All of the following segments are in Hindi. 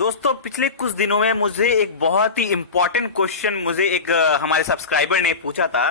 दोस्तों पिछले कुछ दिनों में मुझे एक बहुत ही इंपॉर्टेंट क्वेश्चन हमारे सब्सक्राइबर ने पूछा था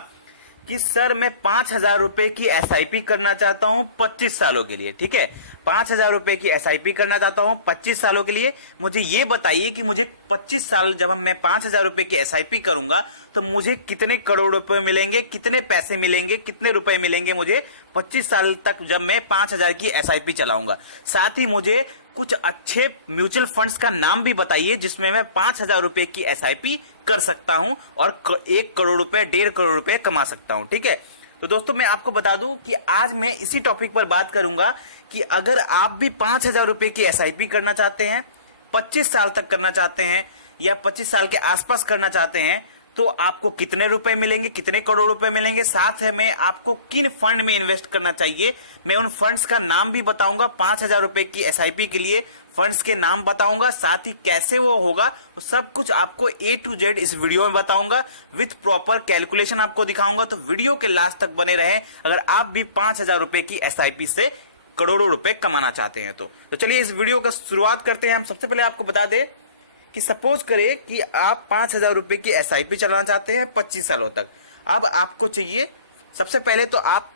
कि सर मैं 5,000 रुपए की एसआईपी करना चाहता हूं 25 सालों के लिए। ठीक है, 5,000 रुपए की एसआईपी करना चाहता हूं 25 सालों के लिए। मुझे ये बताइए कि मुझे 25 साल जब मैं 5,000 रुपए की एसआईपी करूंगा तो मुझे कितने करोड़ रुपए मिलेंगे, कितने पैसे मिलेंगे, कितने रुपए मिलेंगे मुझे 25 साल तक जब मैं 5,000 की एसआईपी चलाऊंगा। साथ ही मुझे कुछ अच्छे म्यूचुअल फंड्स का नाम भी बताइए जिसमें मैं 5,000 रुपए की एसआईपी कर सकता हूं और 1 करोड़ रुपए 1.5 करोड़ रुपए कमा सकता हूं। ठीक है, तो दोस्तों मैं आपको बता दूं कि आज मैं इसी टॉपिक पर बात करूंगा कि अगर आप भी 5,000 रुपए की एसआईपी करना चाहते हैं, 25 साल तक करना चाहते हैं या 25 साल के आसपास करना चाहते हैं तो आपको कितने रुपए मिलेंगे, कितने करोड़ रुपए मिलेंगे, साथ है में आपको किन फंड में इन्वेस्ट करना चाहिए मैं उन फंड्स का नाम भी बताऊंगा। 5,000 रुपए की एसआईपी के लिए फंड्स के नाम बताऊंगा, साथ ही कैसे वो होगा तो सब कुछ आपको A to Z इस वीडियो में बताऊंगा। विथ प्रॉपर कैलकुलेशन आपको दिखाऊंगा, तो वीडियो के लास्ट तक बने रहे अगर आप भी 5,000 रुपए की एसआईपी से करोड़ों रुपए कमाना चाहते हैं। तो चलिए इस वीडियो का शुरुआत करते हैं। हम सबसे पहले आपको बता दें कि सपोज करें कि आप 5,000 रुपए की एसआईपी चलाना चाहते हैं 25 सालों तक। अब आपको चाहिए, सबसे पहले तो आप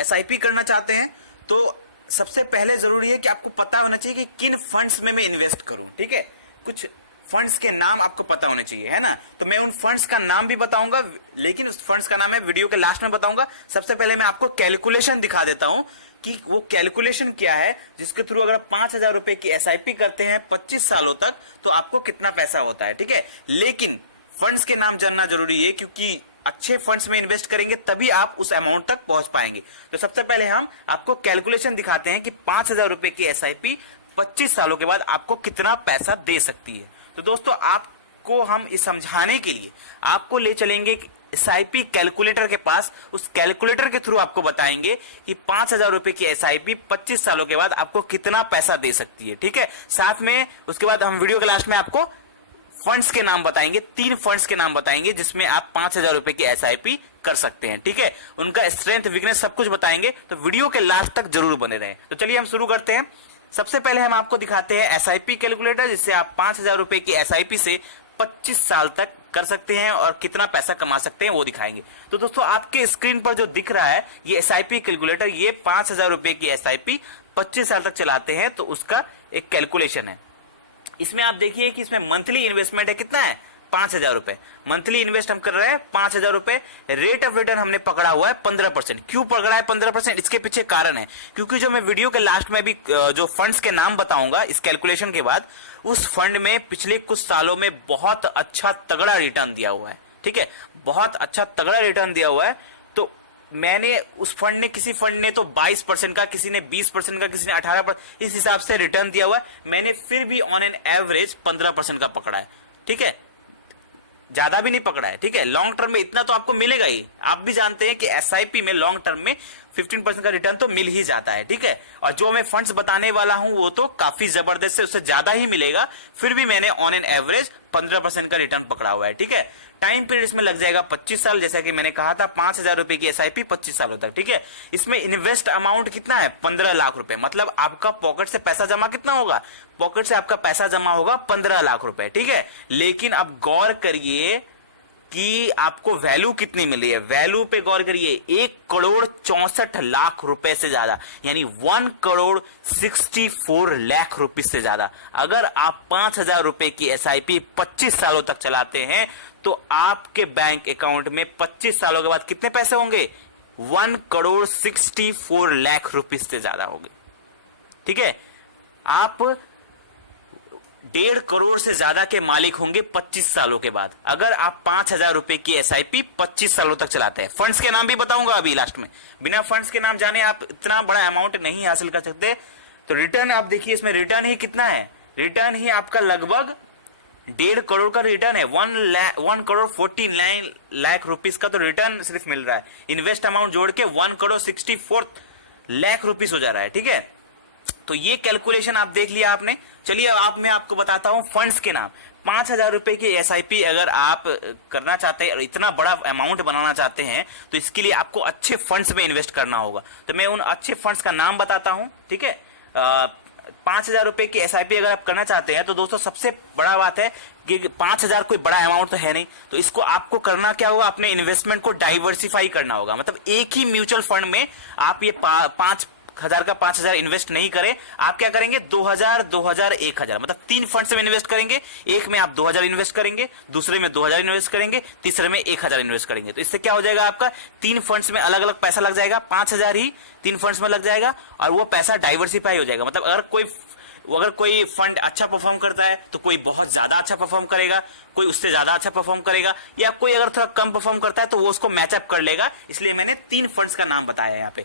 एसआईपी करना चाहते हैं तो सबसे पहले जरूरी है कि आपको पता होना चाहिए कि किन फंड्स में मैं इन्वेस्ट करूं। ठीक है, कुछ फंड्स के नाम आपको पता होने चाहिए, है ना। तो मैं उन फंड्स का नाम भी बताऊंगा, लेकिन उस फंड्स का नाम मैं वीडियो के लास्ट में बताऊंगा। सबसे पहले मैं आपको कैलकुलेशन दिखा देता हूं कि वो कैलकुलेशन क्या है जिसके थ्रू अगर 5,000 रुपए की एसआईपी करते हैं 25 सालों तक तो आपको कितना पैसा होता है। ठीक है, लेकिन फंड्स के नाम जानना जरूरी है क्योंकि अच्छे फंड्स में इन्वेस्ट करेंगे तभी आप उस अमाउंट तक पहुंच पाएंगे। तो सबसे पहले हम आपको कैलकुलेशन दिखाते हैं कि 5,000 रुपए की एसआईपी 25 सालों के बाद आपको कितना पैसा दे सकती है। तो दोस्तों आपको हम इस समझाने के लिए आपको ले चलेंगे एसआईपी कैलकुलेटर के पास। उस कैलकुलेटर के थ्रू आपको बताएंगे कि 5,000 रुपए की एसआईपी 25 सालों के बाद आपको कितना पैसा दे सकती है। ठीक है, साथ में उसके बाद हम वीडियो के लास्ट में आपको फंड्स के नाम बताएंगे, 3 फंड्स के नाम बताएंगे जिसमें आप 5,000 रुपए की एसआईपी कर सकते हैं। ठीक है, उनका स्ट्रेंथ वीकनेस सब कुछ बताएंगे, तो वीडियो के लास्ट तक जरूर बने रहें। तो चलिए हम शुरू करते हैं। सबसे पहले हम आपको दिखाते हैं एसआईपी कैलकुलेटर जिससे आप 5,000 रुपए की एसआईपी से 25 साल तक कर सकते हैं और कितना पैसा कमा सकते हैं वो दिखाएंगे। तो दोस्तों आपके स्क्रीन पर जो दिख रहा है ये एसआईपी कैलकुलेटर, ये 5,000 रुपए की एसआईपी 25 साल तक चलाते हैं तो उसका एक कैलकुलेशन है। इसमें आप देखिए कि इसमें मंथली इन्वेस्टमेंट है कितना है 5,000 रुपए। मंथली इन्वेस्ट हम कर रहे हैं 5,000 रुपए। रेट ऑफ रिटर्न हमने पकड़ा हुआ है 15%। क्यों पकड़ा है 15%? इसके पीछे कारण है क्योंकि जो मैं वीडियो के लास्ट में भी जो फंड्स के नाम बताऊंगा इस कैलकुलेशन के बाद, उस फंड में पिछले कुछ सालों में बहुत अच्छा तगड़ा रिटर्न दिया हुआ है। ठीक है, बहुत अच्छा तगड़ा रिटर्न दिया हुआ है। तो मैंने उस फंड ने, किसी फंड ने तो 22% का, किसी ने 20% का, किसी ने 18%, इस हिसाब से रिटर्न दिया हुआ है। मैंने फिर भी ऑन एन एवरेज 15% का पकड़ा है। ठीक है, ज्यादा भी नहीं पकड़ा है। ठीक है, लॉन्ग टर्म में इतना तो आपको मिलेगा ही। आप भी जानते हैं कि एसआईपी में लॉन्ग टर्म में 15% का रिटर्न तो मिल ही जाता है। ठीक है, और जो मैं फंड्स बताने वाला हूं वो तो काफी जबरदस्त है, उससे ज्यादा ही मिलेगा। फिर भी मैंने ऑन एन एवरेज 15% का रिटर्न पकड़ा हुआ है। ठीक है, टाइम पीरियड इसमें लग जाएगा 25 साल, जैसा कि मैंने कहा था 5,000 रुपए की एसआईपी 25 सालों तक। ठीक है, इसमें इन्वेस्ट अमाउंट कितना है 15 लाख रुपए। मतलब आपका पॉकेट से पैसा जमा कितना होगा, पॉकेट से आपका पैसा जमा होगा 15 लाख रुपए। ठीक है, लेकिन अब गौर करिए कि आपको वैल्यू कितनी मिली है। वैल्यू पे गौर करिए, 1 करोड़ 64 लाख रुपए से ज्यादा, यानी 1 करोड़ 64 लाख रुपए से ज्यादा। अगर आप 5,000 रुपए की एसआईपी 25 सालों तक चलाते हैं तो आपके बैंक अकाउंट में 25 सालों के बाद कितने पैसे होंगे, 1 करोड़ 64 लाख रुपए से ज्यादा होंगे। ठीक है, आप 1.5 करोड़ से ज्यादा के मालिक होंगे 25 सालों के बाद, अगर आप 5,000 रुपए की एसआईपी 25 सालों तक चलाते हैं। फंड्स के नाम भी बताऊंगा अभी लास्ट में। बिना फंड्स के नाम जाने आप इतना बड़ा अमाउंट नहीं हासिल कर सकते। तो रिटर्न आप देखिए, इसमें रिटर्न ही कितना है, रिटर्न ही आपका लगभग 1.5 करोड़ का रिटर्न है। 1 करोड़ 49 लाख रुपीस का तो रिटर्न सिर्फ मिल रहा है। इन्वेस्ट अमाउंट जोड़ के 1 करोड़ 64 लाख रुपीस हो जा रहा है। ठीक है, तो ये कैलकुलेशन आप देख लिया आपने। चलिए अब मैं आपको बताता हूं फंड्स के नाम। 5,000 रुपए की एसआईपी अगर आप करना चाहते हैं और इतना बड़ा अमाउंट बनाना चाहते हैं तो इसके लिए आपको अच्छे फंड्स में इन्वेस्ट करना होगा। तो मैं उन अच्छे फंड्स का नाम बताता हूं। ठीक है, 5,000 रुपए की एसआईपी अगर आप करना चाहते हैं तो दोस्तों सबसे बड़ा बात है कि 5,000 कोई बड़ा अमाउंट तो है नहीं, तो इसको आपको करना क्या होगा, अपने इन्वेस्टमेंट को डाइवर्सिफाई करना होगा। मतलब एक ही म्यूचुअल फंड में आप ये 5,000 का 5,000 इन्वेस्ट नहीं करें, आप क्या करेंगे 2,000, 2,000, 1,000, मतलब 3 फंड्स में इन्वेस्ट करेंगे। एक में आप 2,000 इन्वेस्ट करेंगे, दूसरे में 2,000 इन्वेस्ट करेंगे, तीसरे में 1,000 इन्वेस्ट करेंगे। तो इससे क्या हो जाएगा, आपका 3 फंड्स में अलग अलग पैसा लग जाएगा, 5,000 ही 3 फंड्स में लग जाएगा और वो पैसा डाइवर्सिफाई हो जाएगा। मतलब अगर कोई फंड अच्छा परफॉर्म करता है तो कोई बहुत ज्यादा अच्छा परफॉर्म करेगा, कोई उससे ज्यादा अच्छा परफॉर्म करेगा, या कोई अगर थोड़ा कम परफॉर्म करता है तो वो उसको मैचअप कर लेगा। इसलिए मैंने 3 फंड्स का नाम बताया यहाँ पे।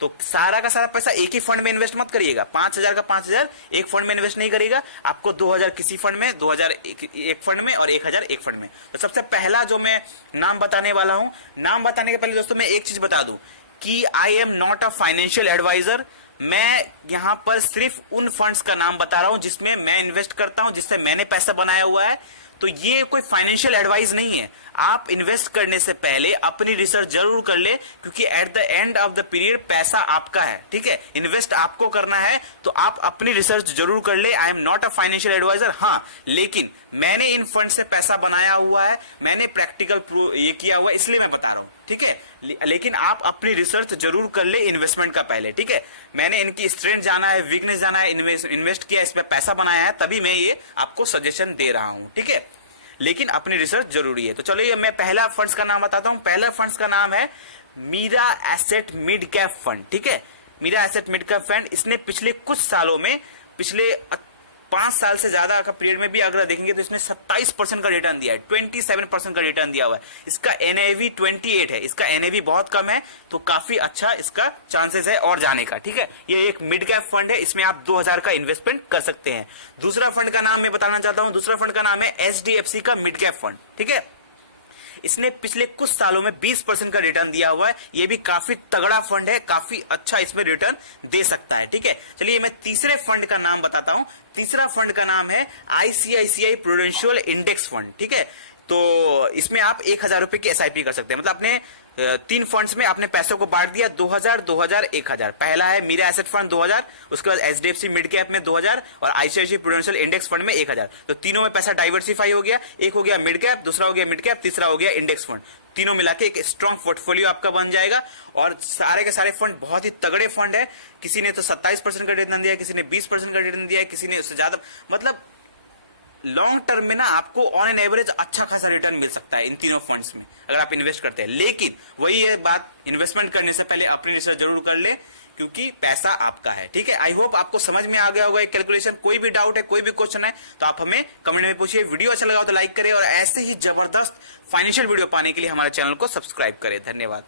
तो सारा का सारा पैसा एक ही फंड में इन्वेस्ट मत करिएगा, 5,000 का 5,000 एक फंड में इन्वेस्ट नहीं करिएगा, आपको 2,000 किसी फंड में, 2,000 एक फंड में और 1,000 एक फंड में। तो सबसे पहला जो मैं नाम बताने वाला हूं, नाम बताने के पहले दोस्तों मैं एक चीज बता दूं कि I am not a financial advisor. मैं यहां पर सिर्फ उन फंड्स का नाम बता रहा हूं जिसमें मैं इन्वेस्ट करता हूं, जिससे मैंने पैसा बनाया हुआ है। तो ये कोई फाइनेंशियल एडवाइस नहीं है। आप इन्वेस्ट करने से पहले अपनी रिसर्च जरूर कर ले, क्योंकि at the end of the period पैसा आपका है, ठीक है, इन्वेस्ट आपको करना है, तो आप अपनी रिसर्च जरूर कर ले। I am not a financial advisor, हाँ, लेकिन मैंने इन फंड से पैसा बनाया हुआ है, मैंने प्रैक्टिकल ये किया हुआ है, इसलिए मैं बता रहा हूं, ठीक है। लेकिन आप अपनी रिसर्च जरूर कर ले इन्वेस्टमेंट का पहले, ठीक है। मैंने इनकी स्ट्रेंथ जाना है, वीकनेस जाना है, इन्वेस्ट किया, इस पे पैसा बनाया है, तभी मैं ये आपको सजेशन दे रहा हूं, ठीक है। लेकिन अपनी रिसर्च जरूरी है। तो चलिए मैं पहला फंड्स का नाम बताता हूं। पहला फंड्स का नाम है Mirae asset mid cap fund, ठीक है। Mirae asset mid cap fund, इसने पिछले कुछ सालों में, पिछले 5 साल से ज्यादा का पीरियड में भी अगर देखेंगे तो इसने 27% का रिटर्न दिया है, 27% का रिटर्न दिया हुआ है। इसका एनएवी 28 है, इसका एनएवी बहुत कम है, तो काफी अच्छा इसका चांसेस है और जाने का, ठीक है। ये एक मिड कैप फंड है, इसमें आप 2,000 का इन्वेस्टमेंट कर सकते हैं। दूसरा फंड का नाम मैं बताना चाहता हूं, दूसरा फंड का नाम है एचडीएफसी का मिड कैप फंड, ठीक है। इसने पिछले कुछ सालों में 20% का रिटर्न दिया हुआ है। ये भी काफी तगड़ा फंड है, काफी अच्छा इसमें रिटर्न दे सकता है, ठीक है। चलिए मैं तीसरे फंड का नाम बताता हूं। तीसरा फंड का नाम है आईसीआईसीआई प्रूडेंशियल इंडेक्स फंड, ठीक है। तो इसमें आप 1,000 रुपए की एसआईपी कर सकते हैं। मतलब अपने 3 फंड्स में अपने पैसों को बांट दिया, 2,000, 2,000, 1,000। पहला है मीरा एसेट फंड 2,000, उसके बाद एचडीएफसी मिड कैप में 2,000 और आईसीआईसीआई प्रूडेंशियल इंडेक्स फंड में 1,000। तो तीनों में पैसा डाइवर्सिफाई हो गया। एक हो गया मिड कैप, दूसरा हो गया मिड कैप, तीसरा हो गया इंडेक्स फंड। तीनों मिला के एक स्ट्रॉन्ग पोर्टफोलियो आपका बन जाएगा। और सारे के सारे फंड बहुत ही तगड़े फंड है। किसी ने तो 27% का रिटर्न दिया, किसी ने 20% का रिटर्न दिया, किसी ने उससे ज्यादा। मतलब लॉन्ग टर्म में ना आपको ऑन एन एवरेज अच्छा खासा रिटर्न मिल सकता है इन तीनों फंड्स में अगर आप इन्वेस्ट करते हैं। लेकिन वही है बात, इन्वेस्टमेंट करने से पहले अपनी रिसर्च जरूर कर ले, क्योंकि पैसा आपका है, ठीक है। आई होप आपको समझ में आ गया होगा एक कैलकुलेशन। कोई भी डाउट है, कोई भी क्वेश्चन है तो आप हमें कमेंट में पूछिए। वीडियो अच्छा लगा तो लाइक करें और ऐसे ही जबरदस्त फाइनेंशियल वीडियो पाने के लिए हमारे चैनल को सब्सक्राइब करें। धन्यवाद।